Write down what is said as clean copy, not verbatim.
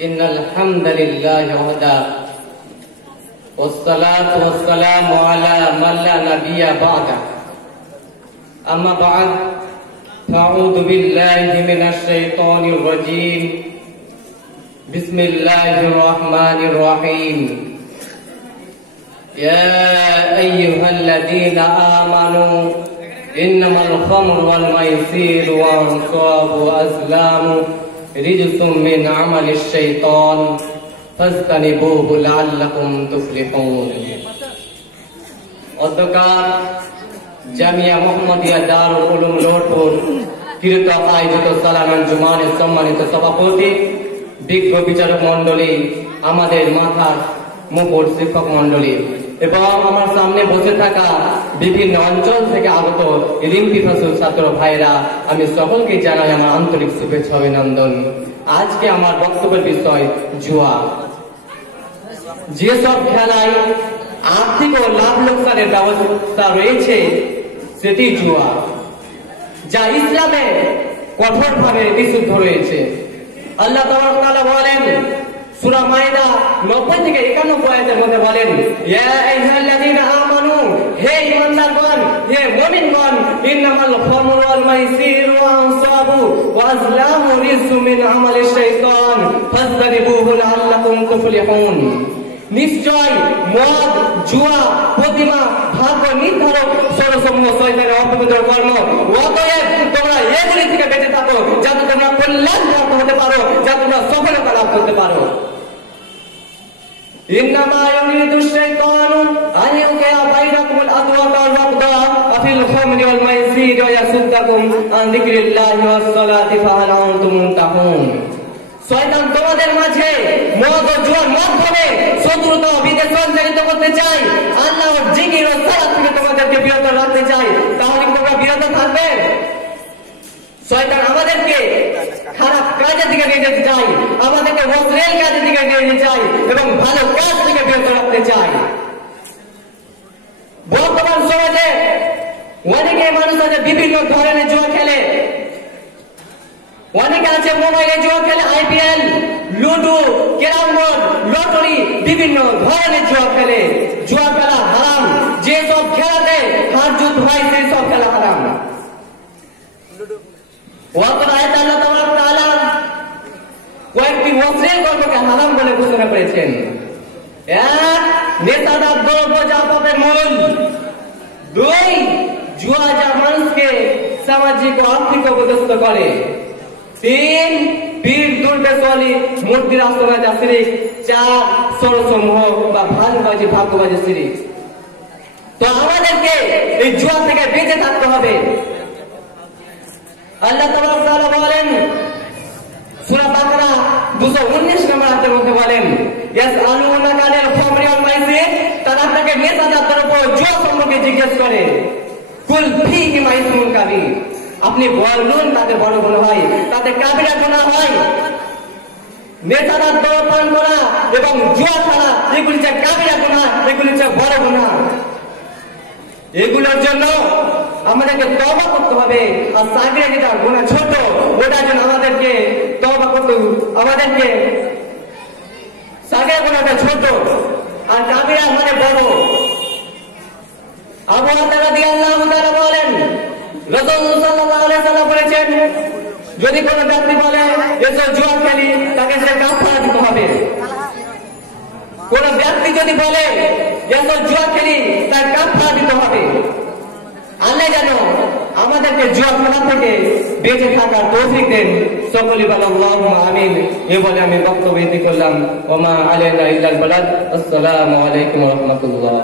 إن الحمد لله وحده والصلاة والسلام على من لا نبي بعده أما بعد فأعوذ بالله من الشيطان الرجيم بسم الله الرحمن الرحيم يا أيها الذين آمنوا إنما الخمر والميسر والأنصاب والأزلام رجس من عمل الشيطان فاجتنبوه لعلكم تفلحون অধ্যকার জামিয়া মোহাম্মদিয়া দারুল উলুম লোটপুর কীর্তক আয়োজিত সালামান জুমানের সম্মানিত সভাপতি, বিজ্ঞ বিচারক মন্ডলী, আমাদের মাথার মুকুট শিক্ষক মন্ডলী এবং আমার সামনে বসে থাকা বিভিন্ন অঞ্চল থেকে আগত রিম্পি ফাসুল ছাত্র ভাইরা, আমি সকলকে জানাই আমার আন্তরিক শুভেচ্ছা অভিনন্দন। আজকে আমার বক্তব্যের বিষয় জুয়া। যেসব খেলায় আর্থিক ও লাভ লোকসানের ব্যবস্থা রয়েছে সেটি জুয়া, যা ইসলামে কঠোরভাবে নিষিদ্ধ রয়েছে। আল্লাহ তাআলা বলেন সূরা মাইদা 90 থেকে 91 আয়াতের মধ্যে বলেন, ইয়া আইয়ুহাল্লাযীনা আমানু, হে ঈমানদারগণ, হে মুমিনগণ, ইন্নামাল খামরু ওয়াল মাইসিরু ওয়াল আনসাবু ওয়া আজলামু রিজসুম মিন আমালিশ শাইতান ফাজতানিবুহু লাআল্লাকুম তুফলিহুন। নিশ্চয় মদ, জুয়া, প্রতিমা, ভাগ্য নির্ধারক ষড়সমূহ শয়তানের অপবিত্র কর্ম। অতএব তোমরা এগুলি থেকে বেঁচে থাকো, যাতে তোমরা কল্যাণপ্রাপ্ত হতে পারো, যাতে তোমরা সফলতা লাভ করতে পারো। إنما يريد الشيطان أن يوقع بينكم العداوة والبغضاء في الخمر والميسر ويصدكم عن ذكر الله والصلاة فهل أنتم منتهون। শয়তান তোমাদের মাঝে মদ ও জুয়ার মাধ্যমে শত্রুতা ও বিদ্বেষ সঞ্চারিত করতে চায়, আল্লাহর জিকির ও সালাত থেকে তোমাদেরকে বিরত রাখতে চায়। তাহলে তোমরা বিরত থাকবে? শয়তান আমাদেরকে খারাপ কাজের দিকে নিয়ে যেতে চায়, আমাদেরকে অশ্লীল কাজের দিকে নিয়ে যেতে চায় এবং ভালো কাজ থেকে বিরত রাখতে চায়। বর্তমান সমাজে অনেকে মানুষ আছে বিভিন্ন ধরনের জুয়া খেলে। অনেকে আছে মোবাইলে জুয়া খেলে, IPL, ludo, carrom board, lottery, বিভিন্ন ধরনের জুয়া খেলে। জুয়া খেলা হারাম। যে সব খেলাতে হার জিত হয় সেই সব খেলা হারাম। কয়েকটি অশ্লীল কর্মকে হারাম বলে ঘোষণা করেছেন। এক, নেশাদার দ্রব্য যা পাপের মূল। দুই, জুয়া যা মানুষকে সামাজিক ও আর্থিক অপদস্থ করে। তিন, পীর দুর্গেশওয়ালি মূর্তির আশ্রয় যা শিরক। চার, ষড়সমূহ বা ভালবাজি ভাগ্যবাজি শিরক। তো আমাদেরকে এই জুয়া থেকে বেঁচে থাকতে হবে। আল্লাহ তাআলা বলেন সূরা বাকারা 219 নম্বর আয়াতের মধ্যে বলেন, ইয়াসআলুনাকা আনিল খামরি ওয়াল মাইসির, তারা আপনাকে নেশাদার দ্রব্য জুয়া সম্পর্কে জিজ্ঞেস করে। কুল ফীহিমা ইসমুন কাবীর, আপনি বলুন তাতে বড় গুনাহ হয়, তাতে কাবিরা গুনাহ হয়। নেশাদার দ্রব্য পান করা এবং জুয়া খেলা এগুলি যে কাবিরা গুনাহ, এগুলি যে বড় গুনাহ। এগুলোর জন্য আমাদেরকে তওবা করতে হবে। আর সাগিরা যেটা গুনাহ ছোট, ওটার জন্য আমাদেরকে তওবা করতে, আমাদেরকে সাগিরা গুনাহটা ছোট আর কাবিরা মানে বড়। আবু হুরায়রা রাদিয়াল্লাহু তাআলা বলেন, রাসূল সাল্লাল্লাহু আলাইহি ওয়াসাল্লাম বলেছেন, যদি কোনো ব্যক্তি বলে এসো জুয়া খেলি, তাকে সে কাফারা দিতে হবে। কোন ব্যক্তি যদি বলে এসো জুয়া খেলি, তার কাফারা দিতে হবে। আল্লাহ যেন আমাদেরকে জুয়া খেলা থেকে বেঁচে থাকার তৌফিক দেন। সকলে বলেন আল্লাহুম্মা আমিন। এ বলে আমি বক্তব্য ইতি করলাম। ওয়া মা আলাইনা ইল্লাল বালাগ। আসসালামু আলাইকুম ওয়া রাহমাতুল্লাহ।